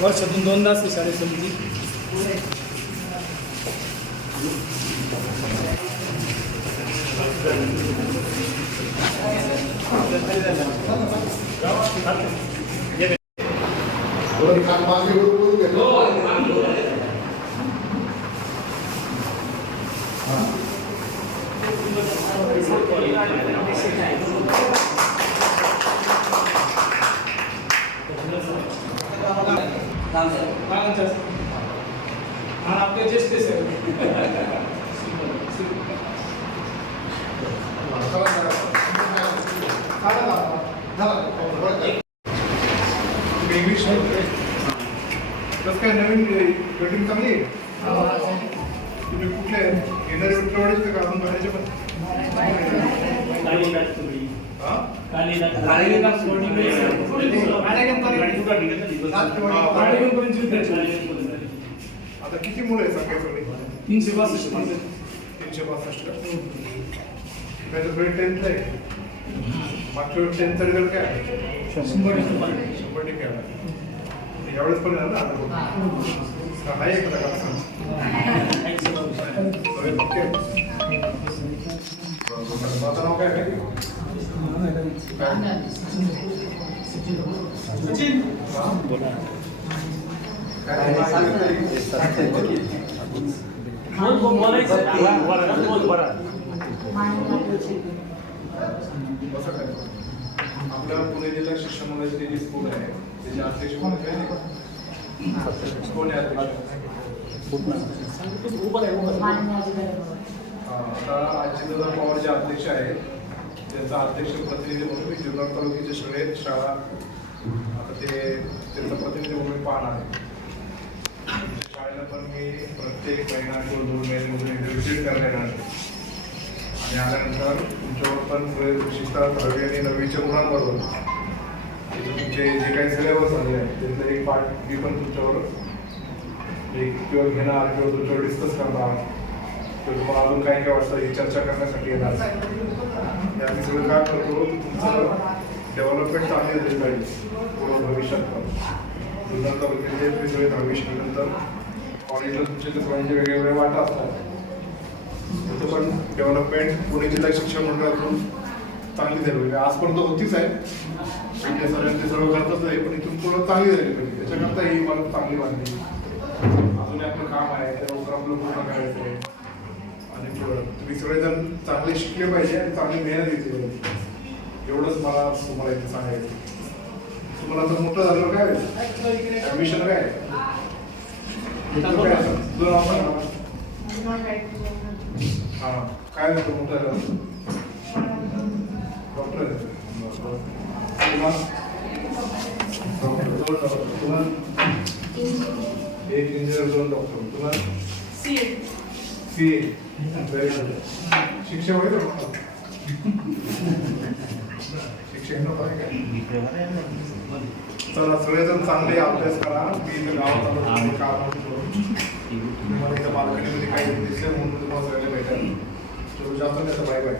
वर्षातून दोनदा असते शाळेत समिती Thank you. आपले ज्येष्ठ सर इंग्लिश कसं काय नवीन बिल्डिंग चांगली आहे? तुम्ही कुठले? येणारे विठ्ठलवाडीचे का? अजून बाहेरचे पण? हा? आता किती मुलं आहेत तीनशे बासष्ट. तीनशे पासष्ट त्याचं वेळ टेन्थ आहे. मागच्या वेळेस टेन्थचा रिझल्ट काय? आहे? शंभर टक्के. शंभर टक्के आला. यावेळेस पण ना? आता आहे एक प्रकार माझं नाव काय आहे? आपल्या पुणे जिल्हा शिक्षण मंडळाचे जे स्कूल आहे त्याचे अध्यक्ष कोण आहे कोण आहे अध्यक्ष आता अजितदादा पवार जे अध्यक्ष आहेत त्यांचा अध्यक्ष प्रतिनिधी म्हणून मी जुन्नर तालुक्याचे सगळे शाळा आता ते त्यांचा प्रतिनिधी म्हणून मी पाहणार आहे. शाळेला पण मी प्रत्येक महिना किंवा दोन महिने विजिट व्हिजिट करायला येणार आहे. आणि आल्यानंतर तुमच्यावर पण पुढे शिकतात दहावी आणि नववीच्या मुलांबरोबर तुमचे जे काही सिलेबस आले आहे त्यातलं एक पार्ट मी पण तुमच्यावर एक किंवा घेणार किंवा तुमच्यावर डिस्कस करणार तर तुम्हाला अजून काय काय वाटतं ही चर्चा करण्यासाठी येणार? आम्ही सगळं काय करतो तुमचं डेव्हलपमेंट चांगली झाली पाहिजे पुढं भविष्यात पण. जुन्नर तालुक्याचे सगळे कॉलेजला तुमचे ते कॉलेजचे वेगवेगळे वाटा असतात. त्याचं पण डेव्हलपमेंट पुणे जिल्हा शिक्षण मंडळातून चांगली झाली. पाहिजे आजपर्यंत होतीच आहे. म्हणजे सगळ्यांचे सर्व करतच आहे पण इथून पुढं चांगली झाली पाहिजे. त्याच्याकरता ही मला चांगली बांधली अजून आपलं काम आहे ते लवकर आपलं पूर्ण करायचं आहे आणि तुम्ही सगळेजण चांगले शिकले पाहिजे आणि चांगली मेहनत घेतली पाहिजे. एवढंच मला तुम्हाला इथे सांगायचं तुम्हाला तर मोठं झालं काय ॲडमिशन काय? तुझं काय हा. काय झालं मोठं झालं डॉक्टर. डॉक्टर. दोन डॉक्टर. तुम्हाला? एक इंजिनियर दोन डॉक्टर. तुम्हाला? ए. व्हेरी गुड शिक्षक वगैरे शिक्षक चला सगळेजण चांगले अभ्यास करा. मी इथं गावात काम तुम्हाला इथं बाल्कनीमध्ये काही दिसले म्हणून तुम्हाला सगळ्यांना भेटायला. जातो त्याचा बाय बाय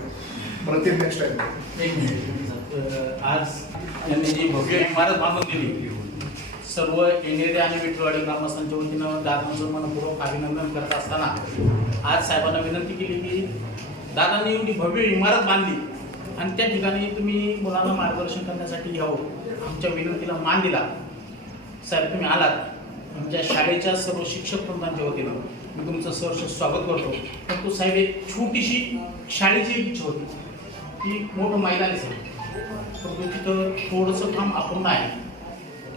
परत नेक्स्ट टाइम एक मिनिट आज यांनी जी भव्य इमारत बांधून दिली. सर्व येणेरे आणि विठ्ठलवाडी ग्रामस्थांच्या वतीनं दादांचं मनपूर्वक अभिनंदन करत असताना आज साहेबांना विनंती केली की दादांनी एवढी भव्य इमारत बांधली आणि त्या ठिकाणी तुम्ही मुलांना मार्गदर्शन करण्यासाठी यावं आमच्या विनंतीला मान दिला. साहेब तुम्ही आलात. आमच्या शाळेच्या सर्व शिक्षक वृंदांच्या वतीनं मी तुमचं सहर्ष स्वागत करतो. परंतु साहेब एक छोटीशी शाळेची इच्छा होती. ती मोठं महिला आहे साहेब. परंतु तिथं थोडंसं काम अपूर्ण आहे.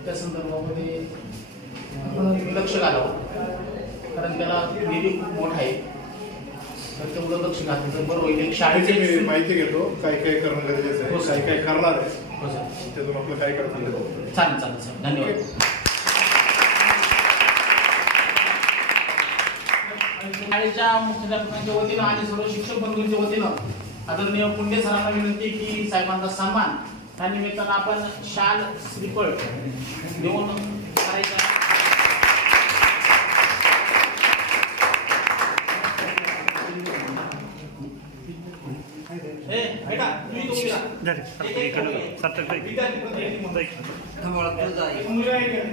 त्या संदर्भामध्ये तुम्ही लक्ष घालावं. कारण त्याला निधी खूप मोठा आहे. तर तेवढं लक्ष घातलं तर बरं होईल. शाळेची मी माहिती घेतो. काय काय करणं गरजेचं हो, आहे सर. काय काय करणार आहे. हो सर. त्यातून आपलं काय करता येईल चालेल चालेल सर. धन्यवाद. शाळेच्या मुख्याध्यापकांच्या वतीनं आणि सर्व शिक्षक बंधूंच्या वतीनं आदरणीय पुंडे सरांना विनंती की साहेबांचा सन्मान त्या निमित्तानं आपण शाल श्रीफळ देऊन करायचा ए, बेटा, तू इथं उभी राहा. झाले एक- एक इकडं एक- सत्तर काही विद्यार्थी प्रतिनिधी म्हणून. एक मुलगा आहे का?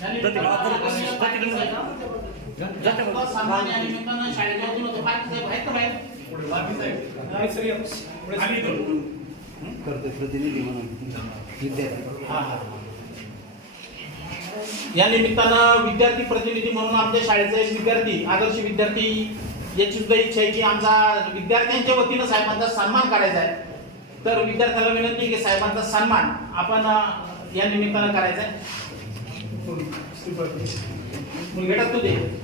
त्यांनी जाते का? मित्रांनो, जाते का? जाते का? जास्त सन्मान या निमित्तानं शाळेच्या वतीनं होतं. बाहेर करतोय प्रतिनिधी म्हणून. विद्यार्थी. हा, हा. या निमित्तानं विद्यार्थी प्रतिनिधी म्हणून आमच्या शाळेचा एक विद्यार्थी आदर्श विद्यार्थी याची सुद्धा इच्छा आहे की आमचा विद्यार्थ्यांच्या वतीनं साहेबांचा सन्मान करायचा आहे. तर विद्यार्थ्याला विनंती की साहेबांचा सन्मान आपण या निमित्तानं करायचा आहे. बेटा तू. दे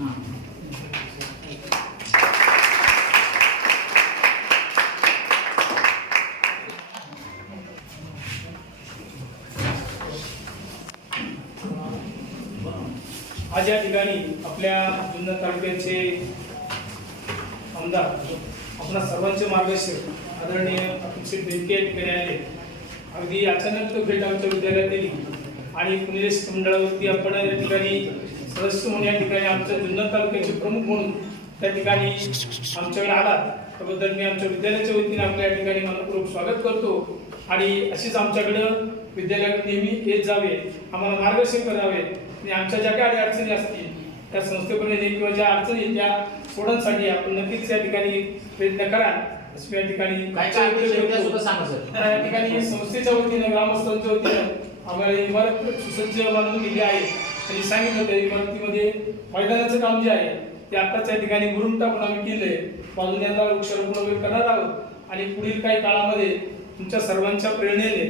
आज या ठिकाणी आपल्या जुन्नर तालुक्याचे आमदार आपणा सर्वांचे मार्गदर्शक आदरणीय अपेक्षित बेनके ठिकाणी आले. अगदी अचानक भेट आमच्या विद्यालयात दिली आणि पुणे मंडळावरती आपण या ठिकाणी सदस्य म्हणून या ठिकाणी आमच्या जुन्नर तालुक्याचे प्रमुख म्हणून त्या ठिकाणी आमच्याकडे आलात. त्याबद्दल मी आमच्या विद्यालयाच्या वतीने आपल्या या ठिकाणी मनपूर्वक स्वागत करतो. आणि अशीच आमच्याकडं विद्यालयाकडे नेहमी येत जावे. आम्हाला मार्गदर्शन करावे. आणि आमच्या ज्या काही अडचणी असतील त्या संस्थेपर्यंत किंवा ज्या अडचणी त्या सोडण्यासाठी आपण नक्कीच या ठिकाणी प्रयत्न कराल. असं या ठिकाणी या संस्थेच्या वतीनं ग्रामस्थांच्या वतीनं आम्हाला इमारत सुसज्ज बांधून दिली आहे. आणि सांगितलं त्या इमारतीमध्ये मैदानाचं काम जे आहे ते आताच या ठिकाणी मुरुम टाकून आम्ही केलंय. बाजूने आता वृक्षारोपण वगैरे करणार आहोत. आणि पुढील काही काळामध्ये तुमच्या सर्वांच्या प्रेरणेने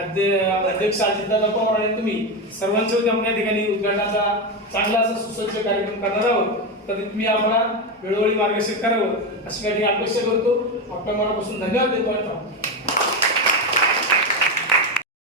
अध्यक्ष अजितदादा पवार आणि तुम्ही सर्वांच्या वतीने आपण या ठिकाणी उद्घाटनाचा चांगला असा सुसज्ज कार्यक्रम करणार आहोत. तर तुम्ही आम्हाला वेळोवेळी मार्गदर्शन करावं. अशी काही अपेक्षा करतो. आपल्या मनापासून धन्यवाद देतो आणि